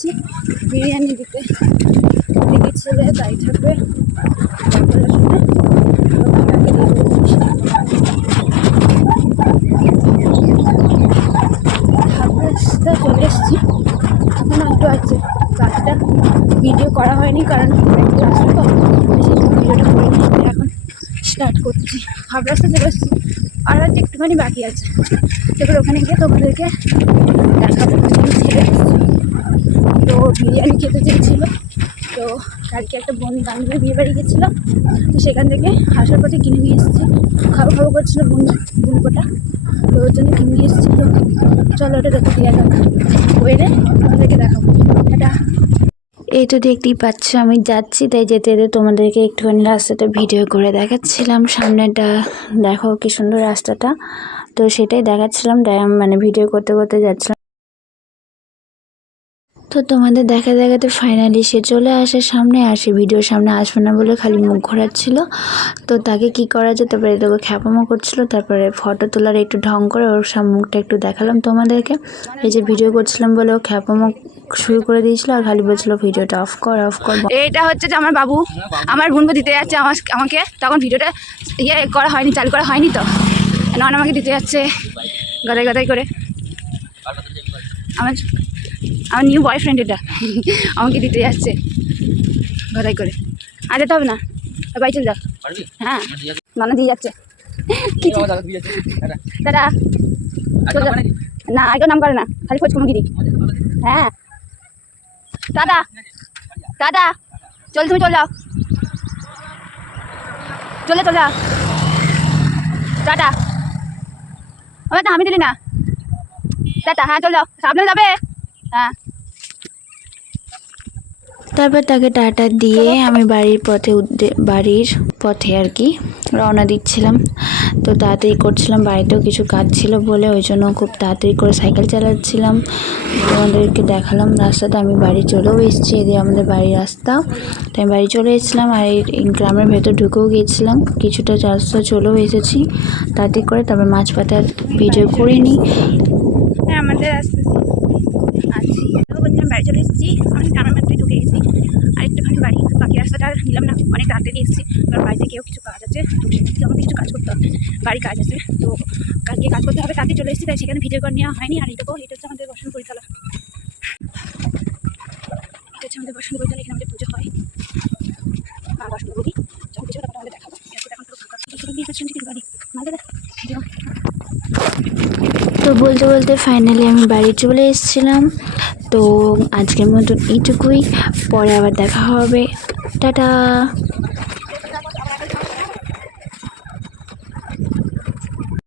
এসেছি বিরিয়ানি দিতে। দিদি ছেলে তাই থাকবে রাস্তা চলে এসেছি। এখন একটু আছে রাস্তা ভিডিও করা হয়নি কারণ রাস্তা তো ভিডিওটা করে এখন স্টার্ট করছি। হাফ রাস্তা চলে এসেছি আর আজ একটুখানি বাকি আছে। এবার ওখানে গিয়ে তোমাদেরকে দেখাবো। ছেলে তো বিরিয়ানি খেতে চেয়েছিলো, তো কালকে একটা বান্ধবী বিয়ে বাড়ি গেছিলাম, তো সেখান থেকে আসার পথে কিনে নিয়ে এসেছি। খাবো খাবো করছিলো বোনকোটা, তো ওর জন্য কিনে নিয়ে এসেছি। তো চলো ওটা দেখো দিয়ে যাক ওয়েরে তোমাদেরকে দেখাবো। এটা এই তো দেখতেই পাচ্ছ আমি যাচ্ছি, তাই যেতে যেতে তোমাদেরকে একটুখানি রাস্তাটা ভিডিও করে দেখাচ্ছিলাম। সামনেটা দেখো কি সুন্দর রাস্তাটা, তো সেটাই দেখাচ্ছিলাম, মানে ভিডিও করতে করতে যাচ্ছিলাম। তো তোমাদের দেখা দেখাতে ফাইনালি সে চলে আসে সামনে, আসে ভিডিওর সামনে আসবে না বলে খালি মুখ ঘোরাচ্ছিল। তো তাকে কি করা যায়, তারপরে তোকে খ্যাপামো করছিল, তারপরে ফটো তোলার একটু ঢং করে ওর সব মুখটা একটু দেখালাম তোমাদেরকে। এই যে ভিডিও করছিলাম বলে ও খ্যাপামো শুরু করে দিয়েছিল আর খালি বলছিল ভিডিওটা অফ কর অফ কর। এটা হচ্ছে যে আমার বাবু আমার বোনকে দিতে যাচ্ছে আমাকে, তখন ভিডিওটা করা হয়নি, চালু করা হয়নি, তো নন আমাকে দিতে যাচ্ছে গদাই গদাই করে। আমার নিউ বয়ফ্রেন্ড এটা আমাকে দিতে যাচ্ছে গদাই করে। আর যেতে হবে না, বাড়ি চলে যাও। হ্যাঁ নানা দিয়ে যাচ্ছে দাদা না, আগেও নাম করে না, খালি খোঁজ কুমগিরি। হ্যাঁ দাদা দাদা চল, তুমি চলে যাও, চলে যাও টাটা। আমার তো আমি দিলি না টাটা। হ্যাঁ চল যাও, সামনে যাবে। হ্যাঁ তারপর তাকে টাটা দিয়ে আমি বাড়ির পথে আর কি রওনা দিচ্ছিলাম। তো তাড়াতাড়ি করছিলাম, বাড়িতেও কিছু কাজ ছিল বলে ওই জন্য খুব তাড়াতাড়ি করে সাইকেল চালাচ্ছিলাম। তোমাদেরকে দেখালাম রাস্তাটা। আমি বাড়ি চলেও এসেছি, এদিকে আমাদের বাড়ির রাস্তা, তাই বাড়ি চলে এসেছিলাম। আর এই গ্রামের ভেতর ঢুকেও গিয়েছিলাম, কিছুটা রাস্তা চলেও এসেছি তাড়াতাড়ি করে। তারপর মাছ পাতার ভিডিও করিনি। হ্যাঁ আমাদের রাস্তা আচ্ছা বলছিলাম বাড়ি চলে এসেছি, আমি গ্রামের মধ্যে ঢুকে গেছি। আর একটুখানি বাড়ি, বাকি রাস্তাটা নিলাম না, অনেক তাড়াতাড়ি এসেছি কারণ বাড়িতে কেউ কিছু কাজ আছে, তো সেখান থেকে আমাকে কিছু কাজ করতে হবে, বাড়ি কাজ আছে, তো কালকে কাজ করতে হবে, তাড়াতাড়ি চলে এসেছি, তাই সেখানে ভিডিও করে নেওয়া হয়নি। আর এটা হচ্ছে আমাদের বসন্ত পরিতলা, এটা হচ্ছে আমাদের বসন্ত পরিতলা, এখানে আমাদের পুজো হয়। বসন্ত বলি যখন কিছু তারপরে আমাদের দেখাবো। এখন পুরো ফাঁকা বাড়ি আমাদের ভিডিও। তো বলতে বলতে ফাইনালি আমি বাড়ি চলে এসেছিলাম। তো আজকের মতন এইটুকুই, পরে আবার দেখা হবে, টাটা।